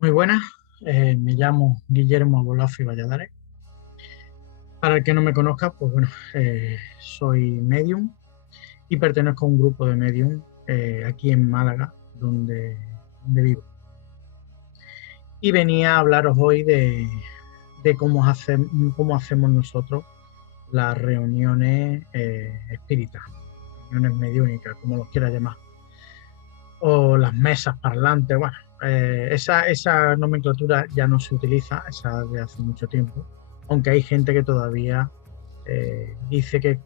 Muy buenas, me llamo Guillermo Abolafi Valladares. Para el que no me conozca, pues bueno, soy medium y pertenezco a un grupo de medium aquí en Málaga, donde vivo. Y venía a hablaros hoy de cómo hacemos nosotros las reuniones espíritas, reuniones mediúnicas, como los quiera llamar, o las mesas parlantes. Bueno, esa nomenclatura ya no se utiliza, esa de hace mucho tiempo, aunque hay gente que todavía dice que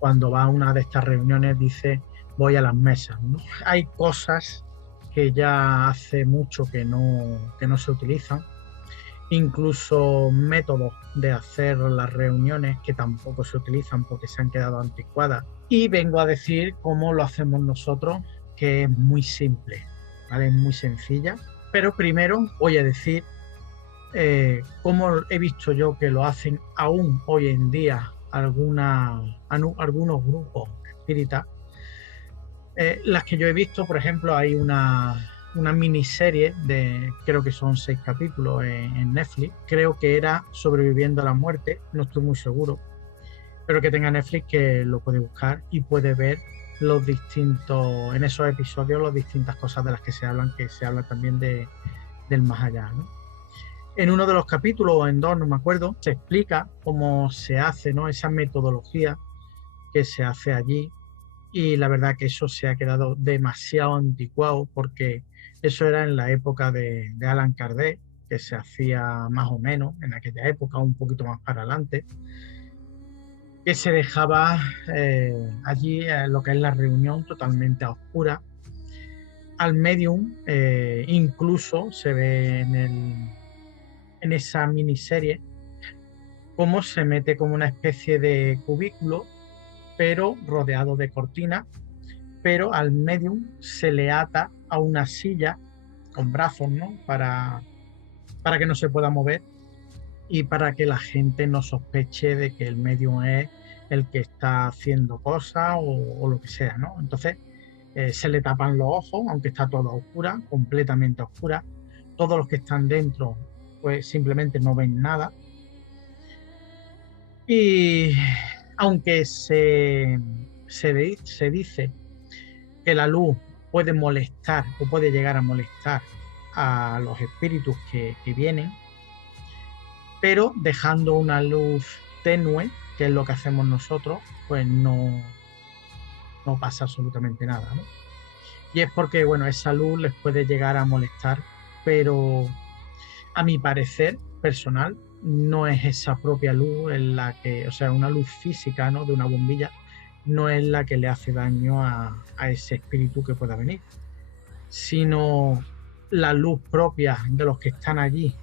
cuando va a una de estas reuniones dice voy a las mesas, ¿no? Hay cosas que ya hace mucho que no se utilizan, incluso métodos de hacer las reuniones que tampoco se utilizan porque se han quedado anticuadas. Y vengo a decir cómo lo hacemos nosotros, que es muy simple, ¿vale? Es muy sencilla. Pero primero voy a decir cómo he visto yo que lo hacen aún hoy en día algunos grupos espíritas. Las que yo he visto, por ejemplo, hay una miniserie de, creo que son 6 capítulos en Netflix, creo que era Sobreviviendo a la muerte, no estoy muy seguro, pero que tenga Netflix que lo puede buscar y puede ver en esos episodios, las distintas cosas de las que se habla también del más allá, ¿no? En uno de los capítulos, o en dos, no me acuerdo, se explica cómo se hace, ¿no? Esa metodología que se hace allí, y la verdad que eso se ha quedado demasiado anticuado porque eso era en la época de Alan Kardec, que se hacía más o menos en aquella época, un poquito más para adelante, que se dejaba allí lo que es la reunión totalmente a oscuras. Al medium incluso se ve en esa miniserie cómo se mete como una especie de cubículo, pero rodeado de cortinas, pero al medium se le ata a una silla con brazos, ¿no? Para que no se pueda mover y para que la gente no sospeche de que el medium es el que está haciendo cosas o lo que sea, ¿no? Entonces se le tapan los ojos, aunque está todo a oscura, completamente a oscura. Todos los que están dentro, pues simplemente no ven nada. Y aunque se dice que la luz puede molestar o puede llegar a molestar a los espíritus que vienen, pero dejando una luz tenue, que es lo que hacemos nosotros, pues no pasa absolutamente nada, ¿no? Y es porque, bueno, esa luz les puede llegar a molestar, pero a mi parecer personal, no es esa propia luz en la que, o sea, una luz física, ¿no? De una bombilla, no es la que le hace daño a ese espíritu que pueda venir, sino la luz propia de los que están allí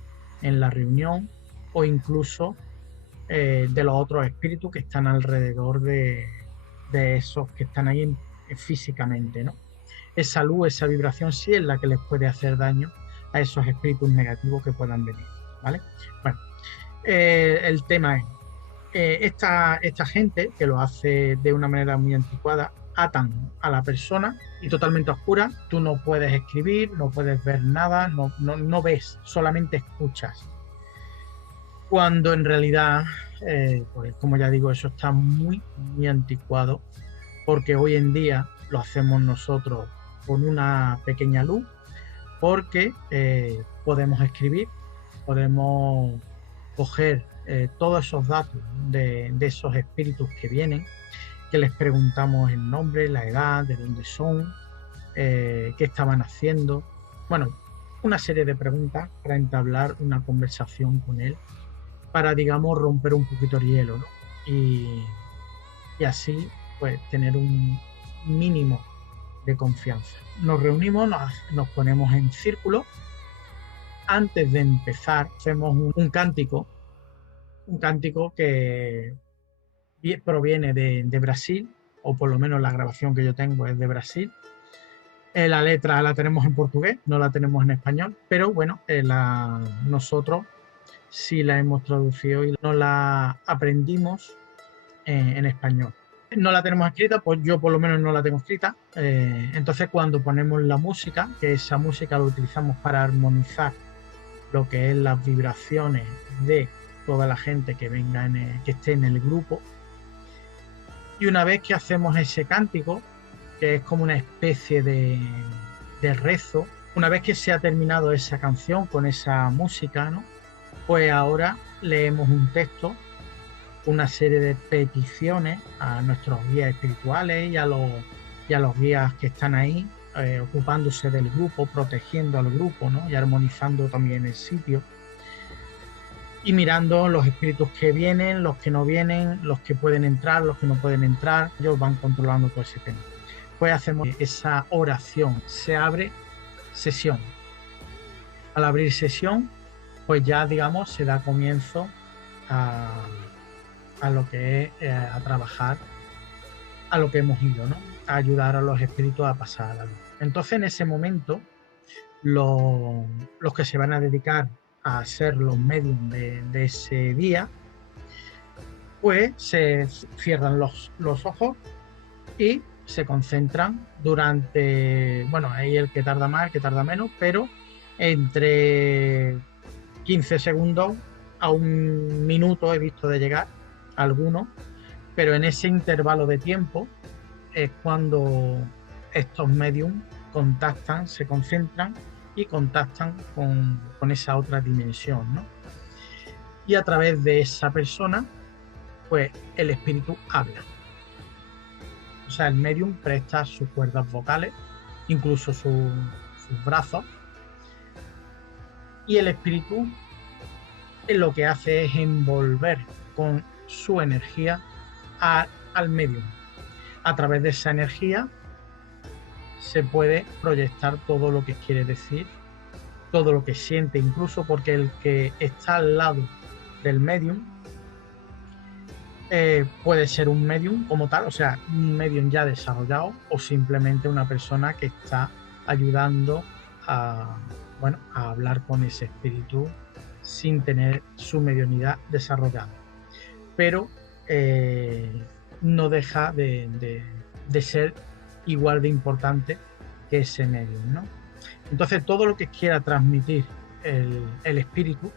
en la reunión, o incluso de los otros espíritus que están alrededor de esos que están ahí físicamente, ¿no? Esa luz, esa vibración sí es la que les puede hacer daño a esos espíritus negativos que puedan venir, ¿vale? Bueno, el tema es, esta gente que lo hace de una manera muy anticuada, atan a la persona y totalmente oscura, tú no puedes escribir, no puedes ver nada, no ves, solamente escuchas. Cuando en realidad, pues como ya digo, eso está muy anticuado, porque hoy en día lo hacemos nosotros con una pequeña luz, porque podemos escribir, podemos coger todos esos datos de esos espíritus que vienen, que les preguntamos el nombre, la edad, de dónde son, qué estaban haciendo. Bueno, una serie de preguntas para entablar una conversación con él, para, digamos, romper un poquito el hielo, ¿no? Y así, pues, tener un mínimo de confianza. Nos reunimos, nos ponemos en círculo. Antes de empezar, hacemos un cántico que proviene de Brasil, o por lo menos la grabación que yo tengo es de Brasil. La letra la tenemos en portugués, no la tenemos en español, pero bueno, nosotros sí la hemos traducido y nos la aprendimos en español. No la tenemos escrita, pues yo por lo menos no la tengo escrita. Entonces cuando ponemos la música, que esa música la utilizamos para armonizar lo que es las vibraciones de toda la gente que venga que esté en el grupo. Y una vez que hacemos ese cántico, que es como una especie de rezo, una vez que se ha terminado esa canción con esa música, ¿no? Pues ahora leemos un texto, una serie de peticiones a nuestros guías espirituales y a los guías que están ahí, ocupándose del grupo, protegiendo al grupo, ¿no? Y armonizando también el sitio. Y mirando los espíritus que vienen, los que no vienen, los que pueden entrar, los que no pueden entrar, ellos van controlando todo ese tema. Pues hacemos esa oración, se abre sesión. Al abrir sesión, pues ya, digamos, se da comienzo a, a lo que es a trabajar, a lo que hemos ido, ¿no? A ayudar a los espíritus a pasar a la luz. Entonces, en ese momento, los que se van a dedicar a ser los medios de ese día, pues se cierran los ojos y se concentran durante, bueno, ahí el que tarda más, el que tarda menos, pero entre 15 segundos a un minuto he visto de llegar algunos, pero en ese intervalo de tiempo es cuando estos mediums contactan, se concentran y contactan con esa otra dimensión, ¿no? Y a través de esa persona, pues el espíritu habla. O sea, el medium presta sus cuerdas vocales, incluso sus brazos, y el espíritu lo que hace es envolver con su energía al medium. A través de esa energía se puede proyectar todo lo que quiere decir, todo lo que siente, incluso porque el que está al lado del medium puede ser un medium como tal, o sea, un medium ya desarrollado o simplemente una persona que está ayudando a, bueno, a hablar con ese espíritu sin tener su mediunidad desarrollada. Pero no deja de ser igual de importante que ese medium, ¿no? Entonces, todo lo que quiera transmitir el espíritu,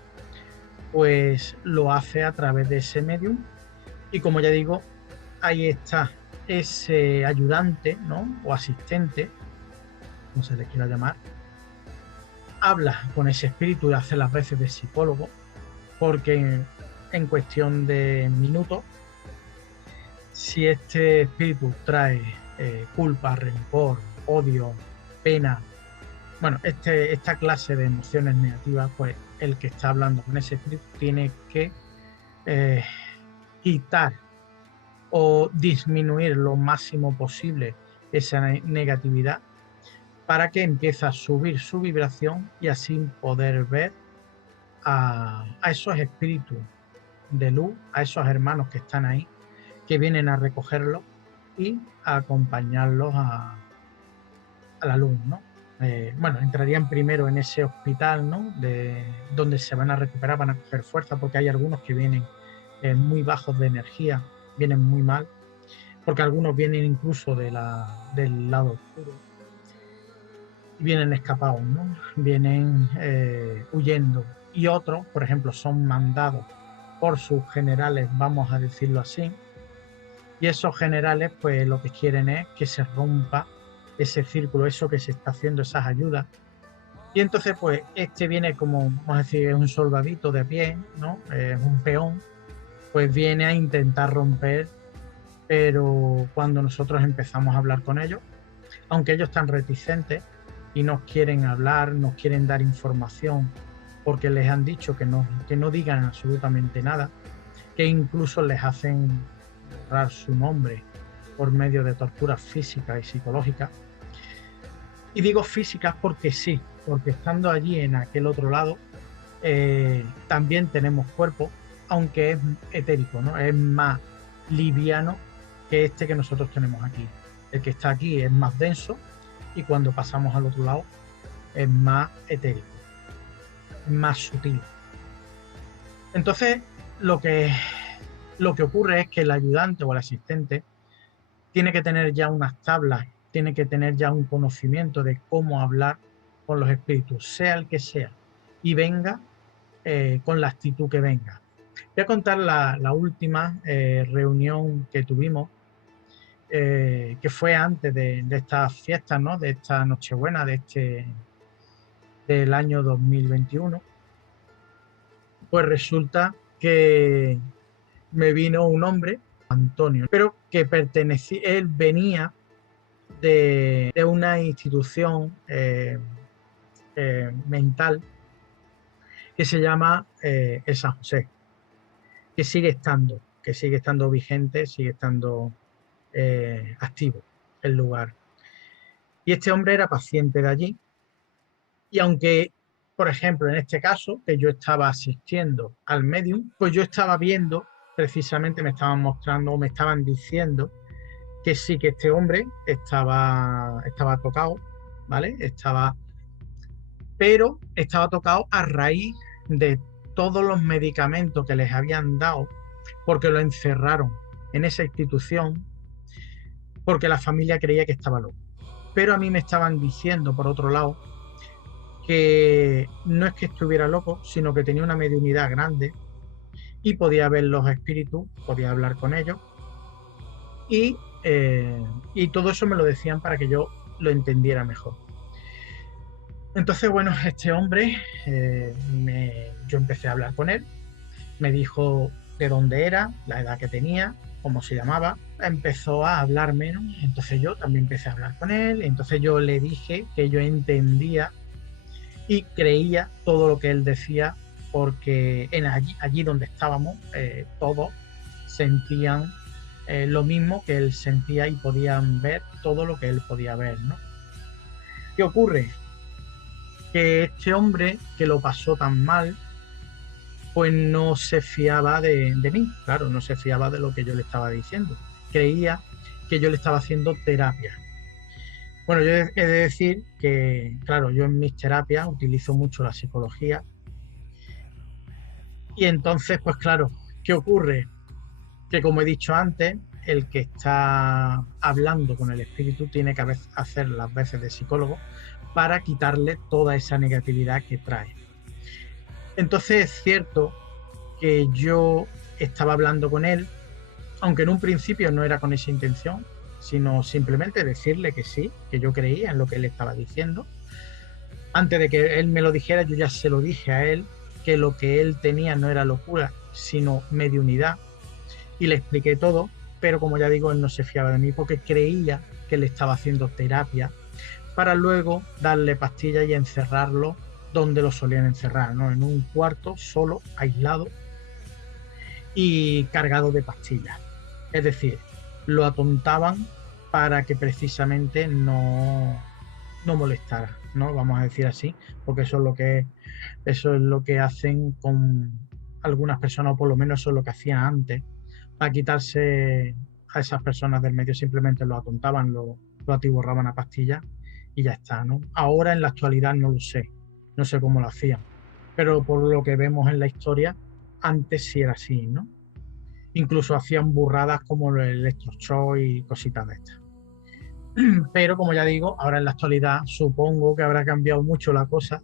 pues lo hace a través de ese medium. Y como ya digo, ahí está ese ayudante, ¿no? O asistente, como se le quiera llamar, habla con ese espíritu y hace las veces de psicólogo, porque en cuestión de minutos, si este espíritu trae culpa, rencor, odio, pena, bueno, esta clase de emociones negativas, pues el que está hablando con ese espíritu tiene que quitar o disminuir lo máximo posible esa negatividad para que empiece a subir su vibración y así poder ver a esos espíritus de luz, a esos hermanos que están ahí, que vienen a recogerlos y a acompañarlos a la luz, ¿no? Bueno, entrarían primero en ese hospital, ¿no? Donde se van a recuperar, van a coger fuerza, porque hay algunos que vienen muy bajos de energía, vienen muy mal, porque algunos vienen incluso del lado oscuro y vienen escapados, ¿no? Vienen huyendo. Y otros, por ejemplo, son mandados por sus generales, vamos a decirlo así, y esos generales, pues lo que quieren es que se rompa ese círculo, eso que se está haciendo, esas ayudas. Y entonces, pues, este viene como, vamos a decir, es un soldadito de pie, ¿no? Es un peón, pues viene a intentar romper, pero cuando nosotros empezamos a hablar con ellos, aunque ellos están reticentes y nos quieren hablar, nos quieren dar información, porque les han dicho que no digan absolutamente nada, que incluso les hacen borrar su nombre por medio de torturas físicas y psicológicas. Y digo físicas porque sí, porque estando allí en aquel otro lado, también tenemos cuerpo, aunque es etérico, ¿no? Es más liviano que este que nosotros tenemos aquí. El que está aquí es más denso y cuando pasamos al otro lado es más etérico, es más sutil. Entonces, lo que ocurre es que el ayudante o el asistente tiene que tener ya unas tablas, tiene que tener ya un conocimiento de cómo hablar con los espíritus, sea el que sea. y venga con la actitud que venga. Voy a contar la última reunión que tuvimos, que fue antes de estas fiestas, ¿no? De esta Nochebuena, del año 2021. Pues resulta que me vino un hombre, Antonio, pero que pertenecía, él venía de una institución mental que se llama el San José, que sigue estando vigente, sigue estando activo el lugar. Y este hombre era paciente de allí, y aunque, por ejemplo, en este caso, que yo estaba asistiendo al medium, pues yo estaba viendo, precisamente me estaban mostrando o me estaban diciendo que sí, que este hombre estaba tocado, ¿vale? Pero estaba tocado a raíz de todos los medicamentos que les habían dado, porque lo encerraron en esa institución, porque la familia creía que estaba loco. Pero a mí me estaban diciendo, por otro lado, que no es que estuviera loco, sino que tenía una mediunidad grande y podía ver los espíritus, podía hablar con ellos, y, y todo eso me lo decían para que yo lo entendiera mejor. Entonces, bueno, este hombre, yo empecé a hablar con él, me dijo de dónde era, la edad que tenía, cómo se llamaba, empezó a hablarme, ¿no? Entonces yo también empecé a hablar con él, entonces yo le dije que yo entendía y creía todo lo que él decía, porque allí donde estábamos, todos sentían lo mismo que él sentía y podían ver todo lo que él podía ver, ¿no? ¿Qué ocurre? Que este hombre que lo pasó tan mal, pues no se fiaba de mí, claro, no se fiaba de lo que yo le estaba diciendo. Creía que yo le estaba haciendo terapia. Bueno, yo he de decir que, claro, yo en mis terapias utilizo mucho la psicología. Y entonces, pues claro, ¿qué ocurre? Que como he dicho antes, el que está hablando con el espíritu tiene que hacer las veces de psicólogo para quitarle toda esa negatividad que trae. Entonces es cierto que yo estaba hablando con él, aunque en un principio no era con esa intención, sino simplemente decirle que sí, que yo creía en lo que él estaba diciendo. Antes de que él me lo dijera, yo ya se lo dije a él, que lo que él tenía no era locura, sino mediunidad, y le expliqué todo, pero como ya digo, él no se fiaba de mí porque creía que le estaba haciendo terapia para luego darle pastillas y encerrarlo donde lo solían encerrar, ¿no? En un cuarto solo, aislado y cargado de pastillas. Es decir, lo atontaban para que precisamente no molestara, ¿no? Vamos a decir así, porque eso es lo que hacen con algunas personas, o por lo menos eso es lo que hacían antes, para quitarse a esas personas del medio. Simplemente lo atontaban, lo atiborraban a pastillas y ya está, ¿no? Ahora en la actualidad no lo sé, no sé cómo lo hacían, pero por lo que vemos en la historia, antes sí era así, ¿no? Incluso hacían burradas como el electroshock y cositas de estas. Pero como ya digo, ahora en la actualidad supongo que habrá cambiado mucho la cosa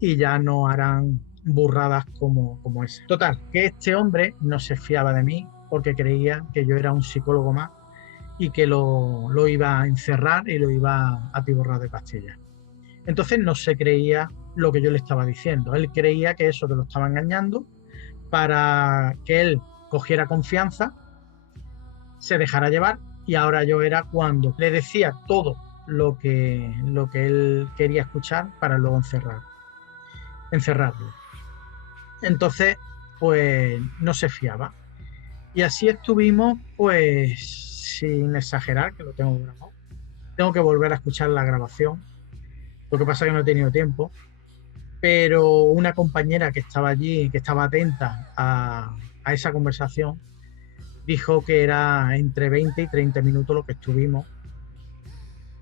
y ya no harán burradas como esa. Total, que este hombre no se fiaba de mí porque creía que yo era un psicólogo más y que lo iba a encerrar y lo iba a atiborrar de pastillas. Entonces no se creía lo que yo le estaba diciendo. Él creía que eso, que lo estaba engañando para que él cogiera confianza, se dejara llevar, y ahora yo era cuando le decía todo lo que él quería escuchar para luego encerrarlo. Entonces, pues no se fiaba. Y así estuvimos, pues sin exagerar, que lo tengo grabado. Tengo que volver a escuchar la grabación. Lo que pasa es que no he tenido tiempo. Pero una compañera que estaba allí, que estaba atenta a esa conversación, dijo que era entre 20 y 30 minutos lo que estuvimos,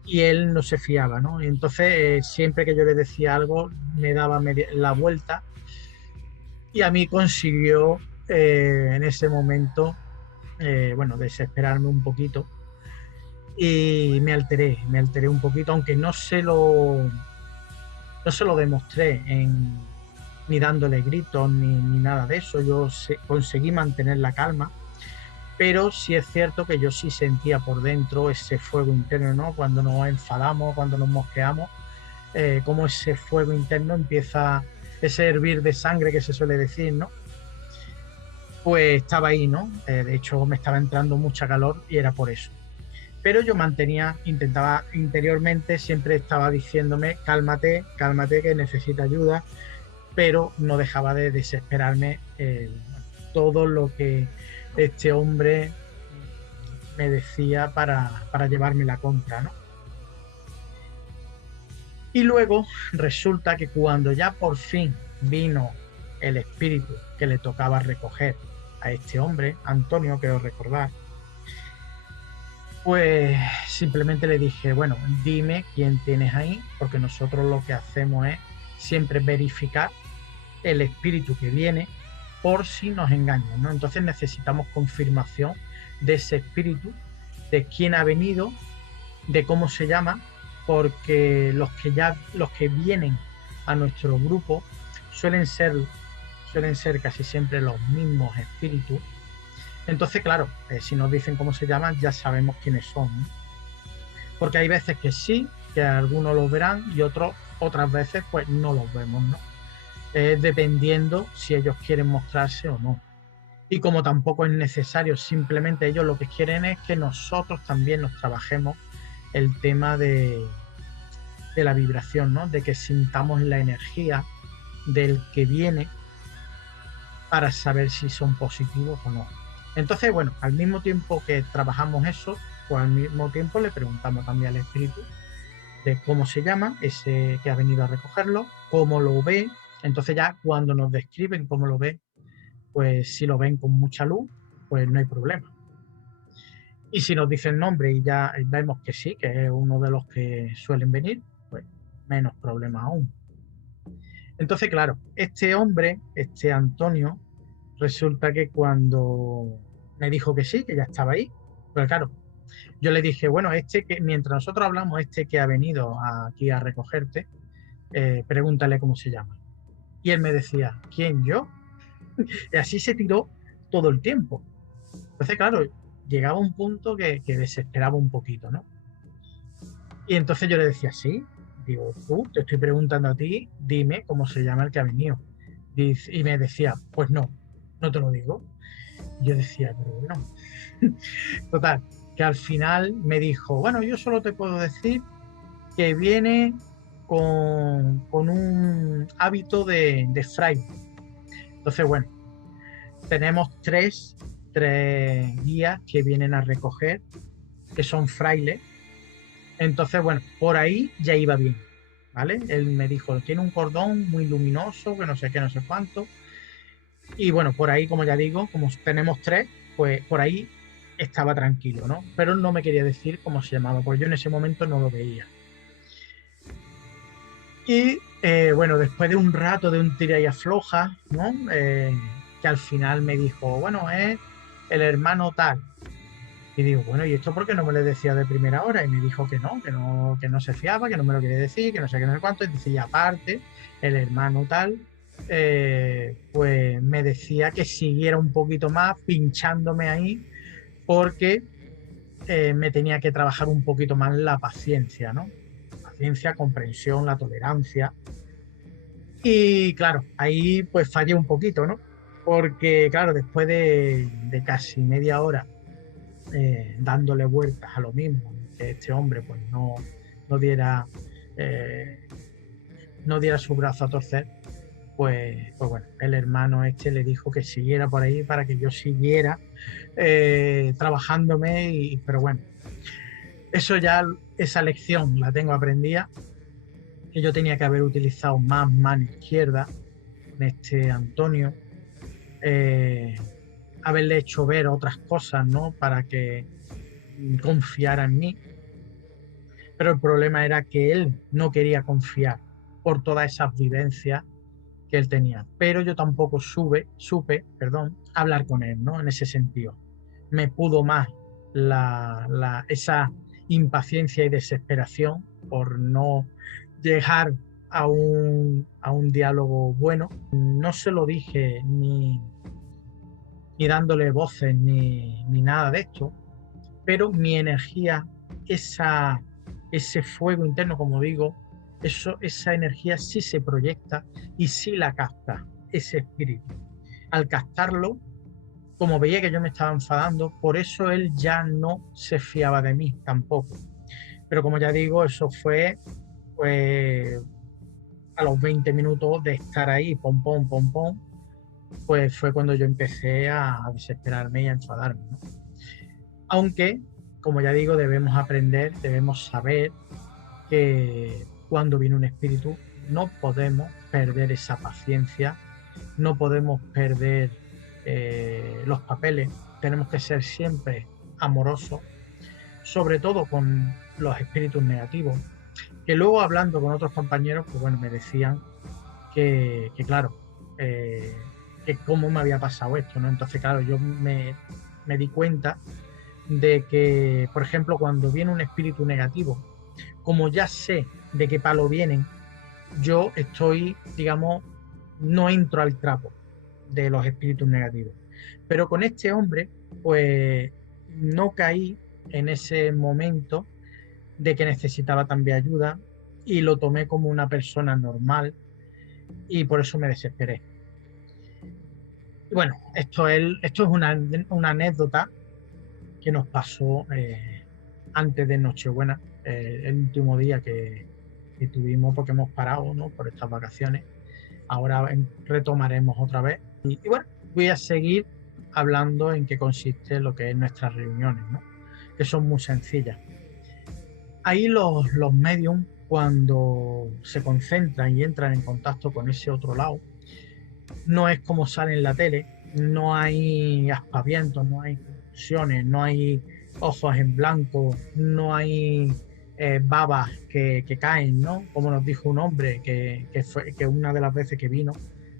y él no se fiaba, ¿no? Y entonces, siempre que yo le decía algo, me daba la vuelta, y a mí consiguió en ese momento, bueno, desesperarme un poquito, y me alteré un poquito, aunque no se lo demostré ni dándole gritos, ni nada de eso. Yo conseguí mantener la calma, pero sí es cierto que yo sí sentía por dentro ese fuego interno, ¿no? Cuando nos enfadamos, cuando nos mosqueamos, cómo ese fuego interno empieza, ese hervir de sangre que se suele decir, ¿no? Pues estaba ahí, ¿no? De hecho, me estaba entrando mucha calor y era por eso. Pero yo mantenía, intentaba interiormente, siempre estaba diciéndome, cálmate, cálmate, que necesita ayuda, pero no dejaba de desesperarme todo lo que este hombre me decía para llevarme la contra, ¿no? Y luego resulta que cuando ya por fin vino el espíritu que le tocaba recoger a este hombre, Antonio, quiero recordar, pues simplemente le dije, bueno, dime quién tienes ahí, porque nosotros lo que hacemos es siempre verificar el espíritu que viene por si nos engañan, ¿no? Entonces necesitamos confirmación de ese espíritu, de quién ha venido, de cómo se llama, porque los que vienen a nuestro grupo suelen ser, suelen ser casi siempre los mismos espíritus. Entonces, claro, si nos dicen cómo se llaman, ya sabemos quiénes son, ¿no? Porque hay veces que sí, que algunos los verán y otras veces pues no los vemos, ¿no? Dependiendo si ellos quieren mostrarse o no. Y como tampoco es necesario, simplemente ellos lo que quieren es que nosotros también nos trabajemos el tema de la vibración, ¿no? De que sintamos la energía del que viene para saber si son positivos o no. Entonces, bueno, al mismo tiempo que trabajamos eso, pues al mismo tiempo le preguntamos también al espíritu de cómo se llama ese que ha venido a recogerlo, cómo lo ve. Entonces ya cuando nos describen cómo lo ve, pues si lo ven con mucha luz, pues no hay problema. Y si nos dicen nombre y ya vemos que sí, que es uno de los que suelen venir, pues menos problema aún. Entonces, claro, este hombre, este Antonio, resulta que cuando me dijo que sí, que ya estaba ahí, pues claro, yo le dije, bueno, este que mientras nosotros hablamos, este que ha venido aquí a recogerte, pregúntale cómo se llama. Y él me decía, ¿quién, yo? Y así se tiró todo el tiempo. Entonces, claro, llegaba un punto que desesperaba un poquito, ¿no? Y entonces yo le decía, sí, digo, tú, te estoy preguntando a ti, dime cómo se llama el que ha venido. Y me decía, pues no, no te lo digo. Y yo decía, pero bueno, total, que al final me dijo, bueno, yo solo te puedo decir que viene con un hábito de fraile. Entonces, bueno, tenemos tres guías que vienen a recoger, que son frailes. Entonces, bueno, por ahí ya iba bien, ¿vale? Él me dijo, tiene un cordón muy luminoso, que no sé qué, no sé cuánto. Y bueno, por ahí, como ya digo, como tenemos tres, pues por ahí estaba tranquilo, ¿no? Pero él no me quería decir cómo se llamaba, porque yo en ese momento no lo veía. Y bueno, después de un rato de un tira y afloja, ¿no? Que al final me dijo, bueno, es el hermano tal. Y digo, bueno, ¿y esto por qué no me lo decía de primera hora? Y me dijo que no se fiaba, que no me lo quería decir, que no sé qué, no sé cuánto. Y dice, y aparte, el hermano tal, pues me decía que siguiera un poquito más pinchándome ahí porque me tenía que trabajar un poquito más la paciencia, ¿no? Paciencia, comprensión, la tolerancia. Y claro, ahí pues fallé un poquito, ¿no? Porque claro, después de casi media hora dándole vueltas a lo mismo, que este hombre pues no diera, eh, no diera su brazo a torcer, pues bueno, el hermano este le dijo que siguiera por ahí para que yo siguiera trabajándome, pero bueno, eso ya, esa lección la tengo aprendida, que yo tenía que haber utilizado más mano izquierda con este Antonio, eh, haberle hecho ver otras cosas, ¿no? Para que confiara en mí, pero el problema era que él no quería confiar por todas esas vivencias que él tenía. Pero yo tampoco supe, perdón, hablar con él, ¿no? En ese sentido. Me pudo más esa impaciencia y desesperación por no dejar a un diálogo bueno. No se lo dije ni dándole voces ni nada de esto, pero mi energía, ese fuego interno, como digo, esa energía sí se proyecta y sí la capta ese espíritu. Al captarlo, como veía que yo me estaba enfadando, por eso él ya no se fiaba de mí tampoco. Pero como ya digo, eso fue pues, a los 20 minutos de estar ahí, pom, pom, pom, pom, pues fue cuando yo empecé a desesperarme y a enfadarme, ¿no? Aunque, como ya digo, debemos aprender, debemos saber que cuando viene un espíritu no podemos perder esa paciencia, no podemos perder los papeles, tenemos que ser siempre amorosos, sobre todo con los espíritus negativos, que luego hablando con otros compañeros, pues bueno, me decían que claro, eh, que cómo me había pasado esto, ¿no? Entonces, claro, me di cuenta de que, por ejemplo, cuando viene un espíritu negativo, como ya sé de qué palo vienen, yo estoy, digamos, no entro al trapo de los espíritus negativos. Pero con este hombre, pues no caí en ese momento de que necesitaba también ayuda y lo tomé como una persona normal y por eso me desesperé. Y bueno, esto es una anécdota que nos pasó antes de Nochebuena, el último día que tuvimos porque hemos parado, ¿no? Por estas vacaciones. Ahora retomaremos otra vez. Y bueno, voy a seguir hablando en qué consiste lo que es nuestras reuniones, ¿no? Que son muy sencillas. Ahí los mediums, cuando se concentran y entran en contacto con ese otro lado, no es como sale en la tele, no hay aspavientos, no hay confusiones, no hay ojos en blanco, no hay babas que caen, ¿no? Como nos dijo un hombre que una de las veces que vino,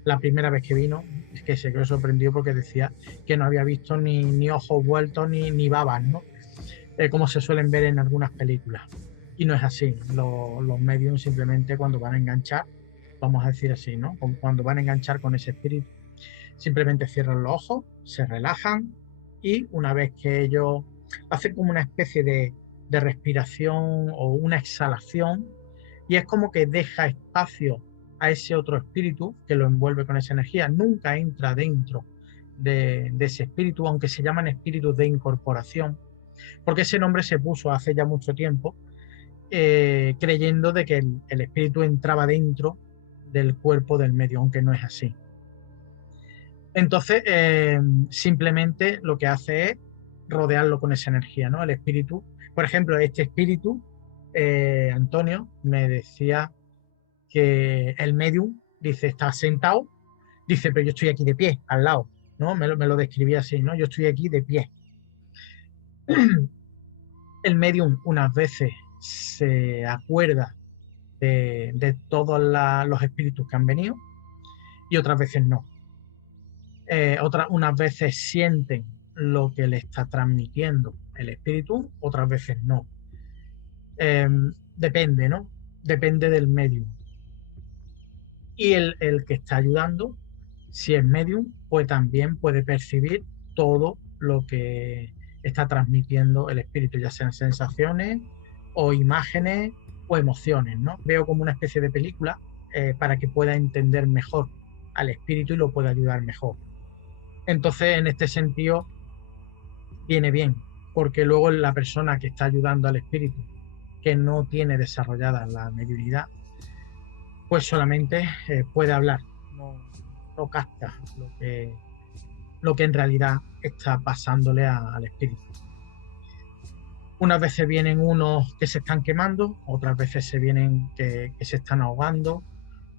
la primera vez que vino, es que se quedó sorprendido porque decía que no había visto ni ojos vueltos ni babas, ¿no? Como se suelen ver en algunas películas. Y no es así. Los mediums simplemente cuando van a enganchar, vamos a decir así, ¿no? Cuando van a enganchar con ese espíritu, simplemente cierran los ojos, se relajan y una vez que ellos hacen como una especie de respiración o una exhalación y es como que deja espacio a ese otro espíritu que lo envuelve con esa energía, nunca entra dentro de ese espíritu, aunque se llaman espíritus de incorporación, porque ese nombre se puso hace ya mucho tiempo, creyendo de que el espíritu entraba dentro del cuerpo del medio, aunque no es así. Entonces, simplemente lo que hace es rodearlo con esa energía, ¿no? El espíritu, por ejemplo, este espíritu, Antonio, me decía que el medium, dice, está sentado, dice, pero yo estoy aquí de pie, al lado, ¿no? Me lo describía así, ¿no? Yo estoy aquí de pie. El medium unas veces se acuerda de todos los espíritus que han venido y otras veces no. Unas veces sienten lo que le está transmitiendo el espíritu, otras veces no. Eh, Depende, ¿no? Depende del medium. Y el que está ayudando, si es medium, pues también puede percibir todo lo que está transmitiendo el espíritu, ya sean sensaciones o imágenes o emociones, ¿no? Veo como una especie de película para que pueda entender mejor al espíritu y lo pueda ayudar mejor. Entonces, en este sentido, viene bien, porque luego la persona que está ayudando al espíritu, que no tiene desarrollada la mediunidad, pues solamente puede hablar, no, no capta lo que en realidad está pasándole al espíritu. Unas veces vienen unos que se están quemando, otras veces se vienen que se están ahogando,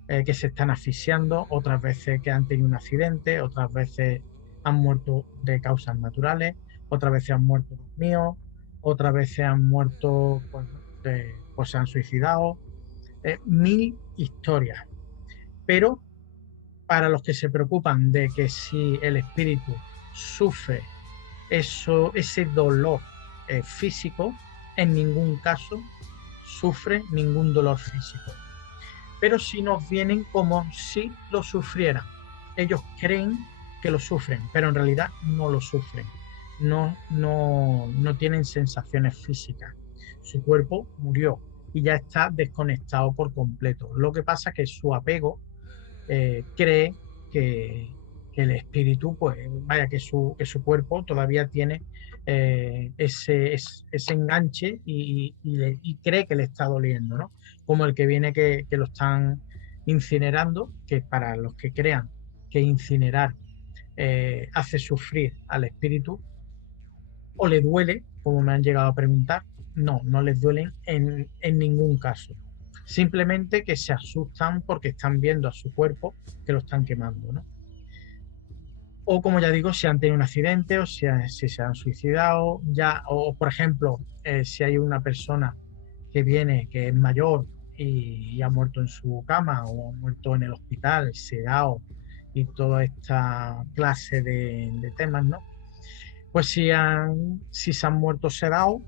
que se están asfixiando, otras veces que han tenido un accidente, otras veces han muerto de causas naturales, otras veces han muerto dormidos, otras veces han muerto, pues se han suicidado, mil historias. Pero para los que se preocupan de que si el espíritu sufre ese dolor físico, en ningún caso sufre ningún dolor físico. pero sí nos vienen como si lo sufrieran. Ellos creen que lo sufren, pero en realidad no lo sufren. No tienen sensaciones físicas. Su cuerpo murió y ya está desconectado por completo. Lo que pasa es que su apego cree que el espíritu, pues vaya, que su cuerpo todavía tiene ese enganche y cree que le está doliendo, ¿no? Como el que viene que lo están incinerando, que para los que crean que incinerar hace sufrir al espíritu, o le duele, como me han llegado a preguntar, no les duelen en ningún caso. Simplemente que se asustan porque están viendo a su cuerpo que lo están quemando, ¿no? O como ya digo, si han tenido un accidente o si se han suicidado, ya, o por ejemplo, si hay una persona que viene, que es mayor y ha muerto en su cama o ha muerto en el hospital, sedado y toda esta clase de temas, ¿no? Pues si se han muerto sedados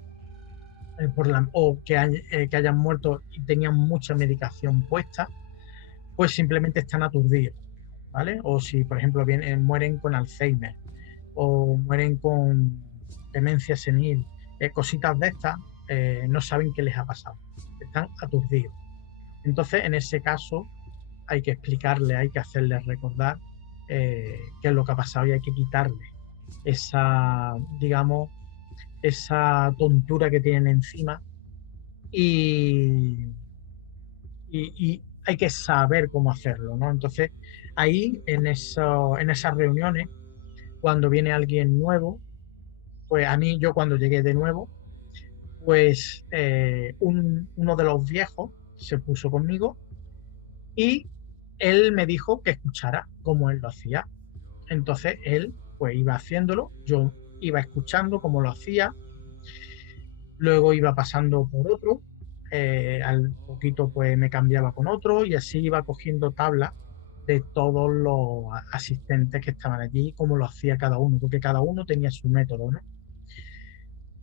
o que hayan muerto y tenían mucha medicación puesta, pues simplemente están aturdidos, ¿vale? O si, por ejemplo, mueren con Alzheimer o mueren con demencia senil, cositas de estas, no saben qué les ha pasado, están aturdidos. Entonces, en ese caso, hay que explicarle, hay que hacerles recordar qué es lo que ha pasado y hay que quitarle esa, digamos, esa tontura que tienen encima y, y hay que saber cómo hacerlo, ¿no? Entonces, ahí en esas reuniones, cuando viene alguien nuevo, pues a mí, yo cuando llegué de nuevo, pues uno de los viejos se puso conmigo y él me dijo que escuchara cómo él lo hacía. Entonces él pues iba haciéndolo, yo iba escuchando cómo lo hacía, luego iba pasando por otro, al poquito pues me cambiaba con otro y así iba cogiendo tabla de todos los asistentes que estaban allí, cómo lo hacía cada uno, porque cada uno tenía su método, ¿no?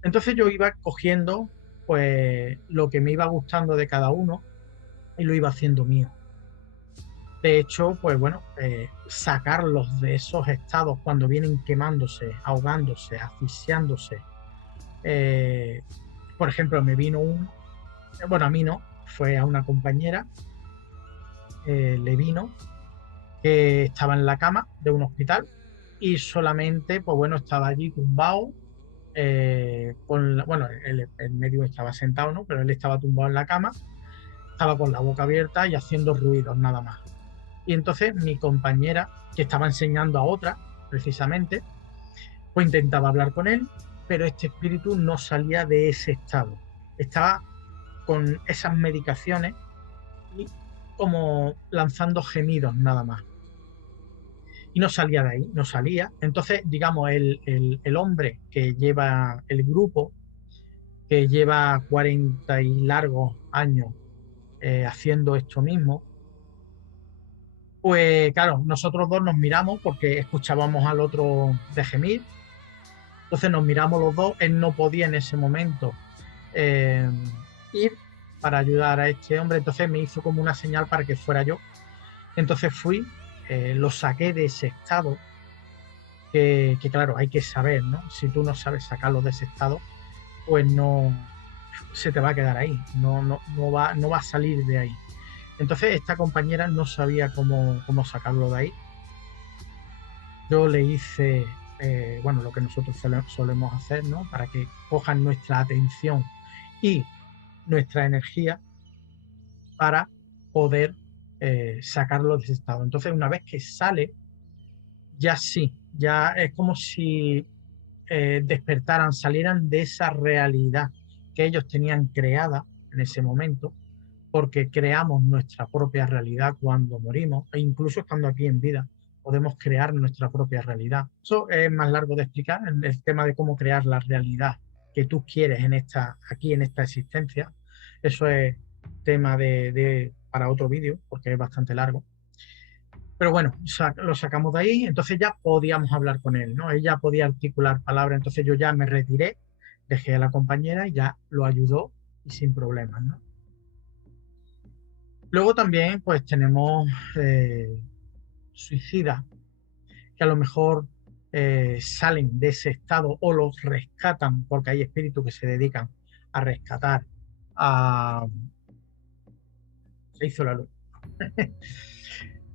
Entonces yo iba cogiendo pues lo que me iba gustando de cada uno y lo iba haciendo mío. De hecho, pues bueno, sacarlos de esos estados cuando vienen quemándose, ahogándose, asfixiándose. Eh, por ejemplo, me vino bueno, a mí no, fue a una compañera, le vino que estaba en la cama de un hospital y solamente, pues bueno, estaba allí tumbado, bueno, el médico estaba sentado, ¿no? Pero él estaba tumbado en la cama, estaba con la boca abierta y haciendo ruidos nada más. Y entonces mi compañera, que estaba enseñando a otra, precisamente, pues intentaba hablar con él, pero este espíritu no salía de ese estado. Estaba con esas medicaciones y como lanzando gemidos nada más. Y no salía de ahí, no salía. Entonces, digamos, el hombre que lleva el grupo, que lleva 40 y largos años haciendo esto mismo, pues claro, nosotros dos nos miramos porque escuchábamos al otro de gemir, entonces nos miramos los dos, él no podía en ese momento eh, ir para ayudar a este hombre, entonces me hizo como una señal para que fuera yo, entonces fui, lo saqué de ese estado, que claro, hay que saber, ¿no? Si tú no sabes sacarlo de ese estado, pues no se te va a quedar ahí, no va a salir de ahí. Entonces esta compañera no sabía cómo sacarlo de ahí. Yo le hice, bueno, lo que nosotros solemos hacer, ¿no? Para que cojan nuestra atención y nuestra energía para poder sacarlo de ese estado. Entonces, una vez que sale, ya sí, ya es como si despertaran, salieran de esa realidad que ellos tenían creada en ese momento, porque creamos nuestra propia realidad cuando morimos e incluso estando aquí en vida. Podemos crear nuestra propia realidad. Eso es más largo de explicar, el tema de cómo crear la realidad que tú quieres aquí en esta existencia. Eso es tema para otro vídeo, porque es bastante largo. Pero bueno, lo sacamos de ahí, entonces ya podíamos hablar con él, ¿no? Ella podía articular palabras, entonces yo ya me retiré, dejé a la compañera y ya lo ayudó y sin problemas, ¿no? Luego también pues tenemos suicidas que a lo mejor salen de ese estado o los rescatan, porque hay espíritus que se dedican a rescatar a... Se hizo la luz.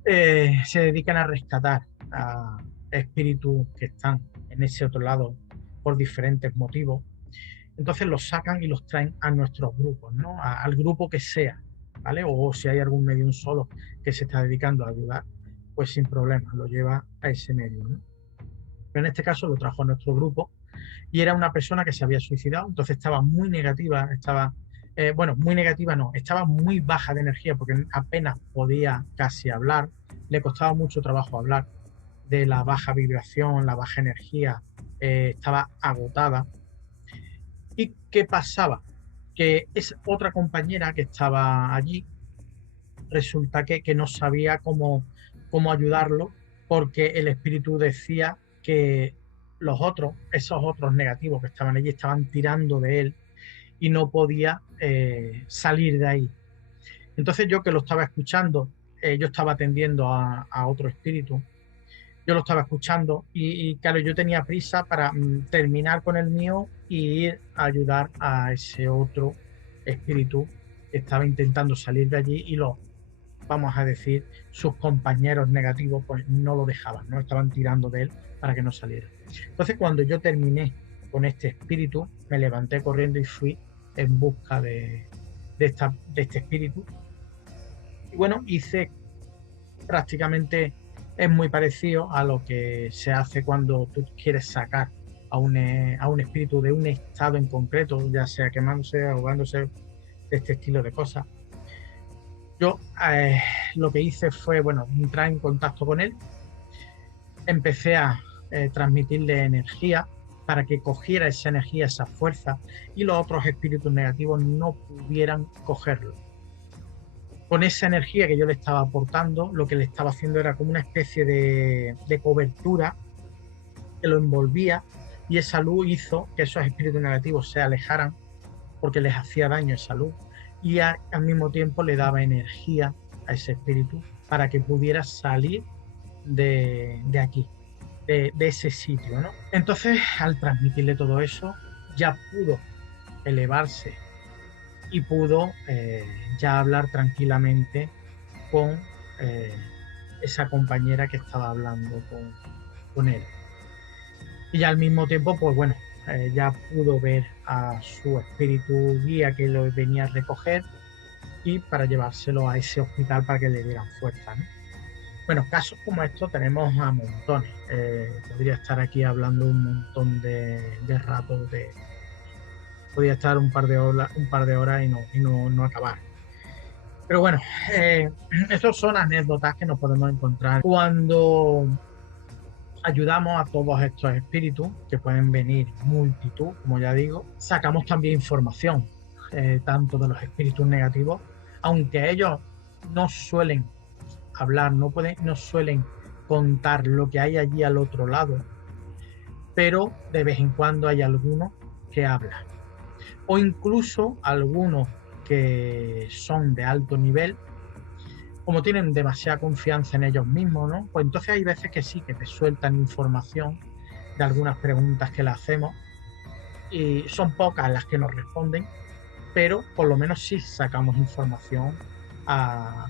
Se dedican a rescatar a espíritus que están en ese otro lado por diferentes motivos. Entonces los sacan y los traen a nuestros grupos, ¿no? Al grupo que sea, ¿vale? O si hay algún medium solo que se está dedicando a ayudar, pues sin problema, lo lleva a ese medio, ¿no? Pero en este caso lo trajo a nuestro grupo y era una persona que se había suicidado, entonces estaba muy negativa, estaba, bueno, muy negativa no, estaba muy baja de energía porque apenas podía casi hablar, le costaba mucho trabajo hablar de la baja vibración, la baja energía, estaba agotada. ¿Y qué pasaba? Que es otra compañera que estaba allí, resulta que no sabía cómo ayudarlo porque el espíritu decía que los otros, esos otros negativos que estaban allí, estaban tirando de él y no podía salir de ahí. Entonces yo que lo estaba escuchando, yo estaba atendiendo a otro espíritu, yo lo estaba escuchando claro, yo tenía prisa para terminar con el mío y ir a ayudar a ese otro espíritu que estaba intentando salir de allí y lo, vamos a decir, sus compañeros negativos pues no lo dejaban, no estaban tirando de él para que no saliera. Entonces cuando yo terminé con este espíritu, me levanté corriendo y fui en busca de este espíritu. Y bueno, hice prácticamente, es muy parecido a lo que se hace cuando tú quieres sacar a un espíritu de un estado en concreto, ya sea quemándose, ahogándose, de este estilo de cosas. Yo lo que hice fue, bueno, entrar en contacto con él, empecé a transmitirle energía para que cogiera esa energía, esa fuerza, y los otros espíritus negativos no pudieran cogerlo. Con esa energía que yo le estaba aportando, lo que le estaba haciendo era como una especie de cobertura que lo envolvía y esa luz hizo que esos espíritus negativos se alejaran porque les hacía daño esa luz y al mismo tiempo le daba energía a ese espíritu para que pudiera salir de aquí, de ese sitio, ¿no? Entonces, al transmitirle todo eso, ya pudo elevarse y pudo ya hablar tranquilamente con esa compañera que estaba hablando con él. Y ya al mismo tiempo, pues bueno, ya pudo ver a su espíritu guía que lo venía a recoger y para llevárselo a ese hospital para que le dieran fuerza, ¿no? Bueno, casos como estos tenemos a montones. Podría estar aquí hablando un montón de ratos, podría estar un par de horas y no acabar. Pero bueno, eh, esas son anécdotas que nos podemos encontrar cuando ayudamos a todos estos espíritus, que pueden venir multitud, como ya digo. Sacamos también información, tanto de los espíritus negativos, aunque ellos no suelen hablar, no suelen contar lo que hay allí al otro lado, pero de vez en cuando hay algunos que hablan. O incluso algunos que son de alto nivel, como tienen demasiada confianza en ellos mismos, ¿no? Pues entonces hay veces que sí, que te sueltan información de algunas preguntas que le hacemos y son pocas las que nos responden, pero por lo menos sí sacamos información a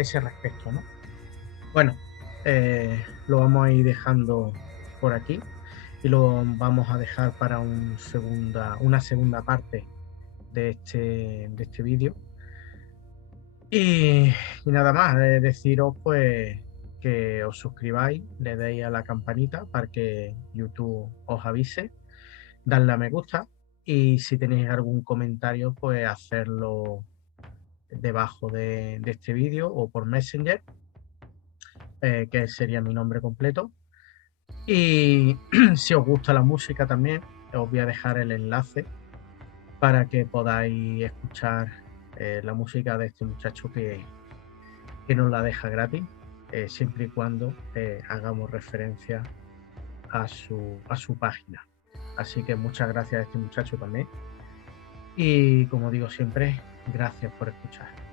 ese respecto, ¿no? Bueno, lo vamos a ir dejando por aquí y lo vamos a dejar para una segunda parte de este vídeo. Y nada más, deciros pues que os suscribáis, le deis a la campanita para que YouTube os avise, darle a me gusta y si tenéis algún comentario pues hacerlo debajo de este vídeo o por Messenger, que sería mi nombre completo. Y si os gusta la música también, os voy a dejar el enlace para que podáis escuchar la música de este muchacho que nos la deja gratis, siempre y cuando hagamos referencia a su página. Así que muchas gracias a este muchacho también. Y como digo siempre, gracias por escuchar.